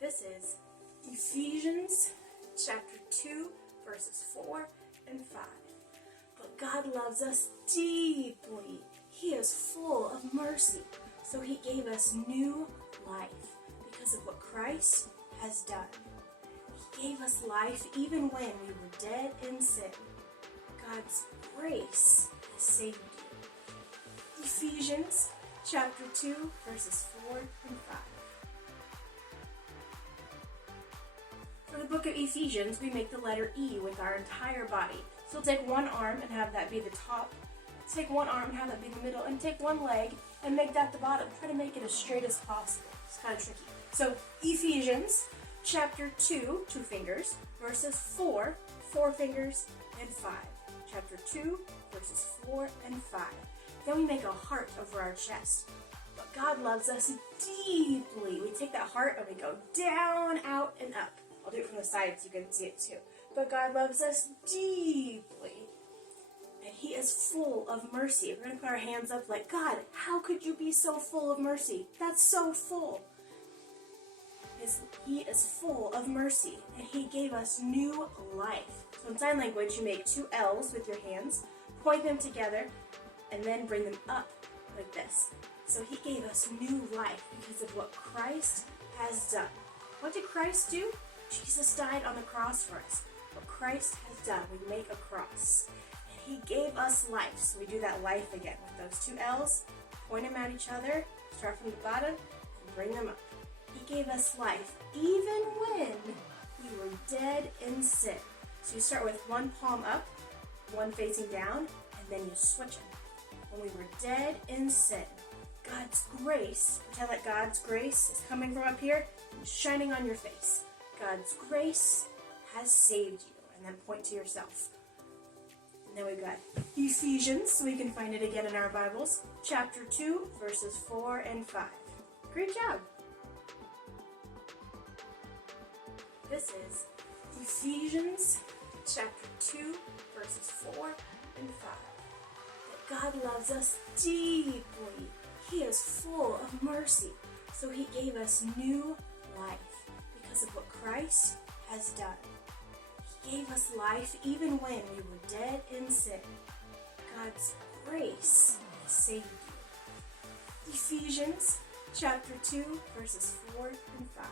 This is Ephesians chapter 2, verses 4 and 5. But God loves us deeply. He is full of mercy. So he gave us new life because of what Christ has done. He gave us life even when we were dead in sin. God's grace has saved you. Ephesians chapter 2, verses 4 and 5. For the book of Ephesians, we make the letter E with our entire body. So we'll take one arm and have that be the top. Take one arm and have that be the middle. And take one leg and make that the bottom. Try to make it as straight as possible. It's kind of tricky. So Ephesians chapter 2, 2 fingers, verses 4, 4 fingers, and 5. Chapter 2, verses 4 and 5. Then we make a heart over our chest. But God loves us deeply. We take that heart and we go down, out, and up. I'll do it from the side so you can see it too. But God loves us deeply. And he is full of mercy. We're going to put our hands up like, God, how could you be so full of mercy? That's so full. He is full of mercy. And he gave us new life. So in sign language, you make 2 L's with your hands, point them together, and then bring them up like this. So he gave us new life because of what Christ has done. What did Christ do? Jesus died on the cross for us. What Christ has done, we make a cross. And he gave us life. So we do that life again with those 2 L's, point them at each other, start from the bottom, and bring them up. He gave us life even when we were dead in sin. So you start with one palm up, one facing down, and then you switch them. When we were dead in sin, God's grace, pretend like God's grace is coming from up here and shining on your face. God's grace has saved you. And then point to yourself. And then we've got Ephesians, so we can find it again in our Bibles, chapter 2, verses 4 and 5. Great job! This is Ephesians chapter 2, verses 4 and 5. That God loves us deeply. He is full of mercy. So he gave us new life because of what Christ has done. He gave us life even when we were dead in sin. God's grace has saved you. Ephesians chapter 2, verses 4 and 5.